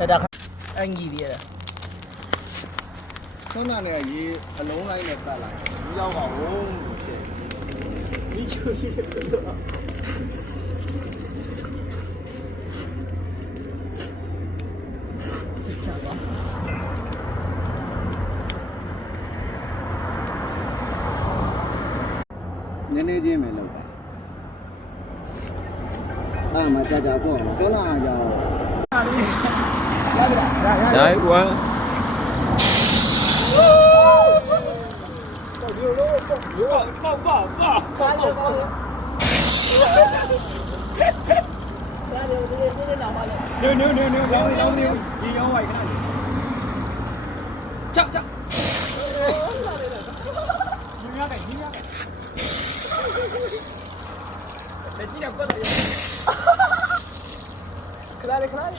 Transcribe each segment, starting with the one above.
ဒါအင်ကြီးလေးရဆွမ်းနာနဲ့ရေအလုံးလိုက်နဲ့ပတ်လိုက်ဒီရောက်ပါဦးဒီချိုးရှိတယ်လို့နည်းနည်းချင်းပဲလောက်ပါအဲ့မှာကြာကြာတော့ဆွမ်းနာကြအောင်ရပြီလားရ Đấy quá. Chậm chậm. Để chỉ đẹp con này. Khai đi khai.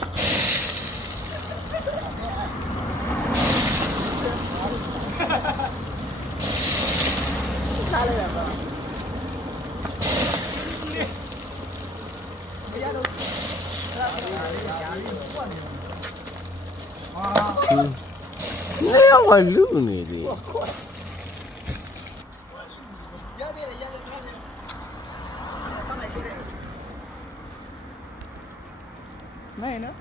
Khai lên rồi. Nó mà lú này đi. Này nữa.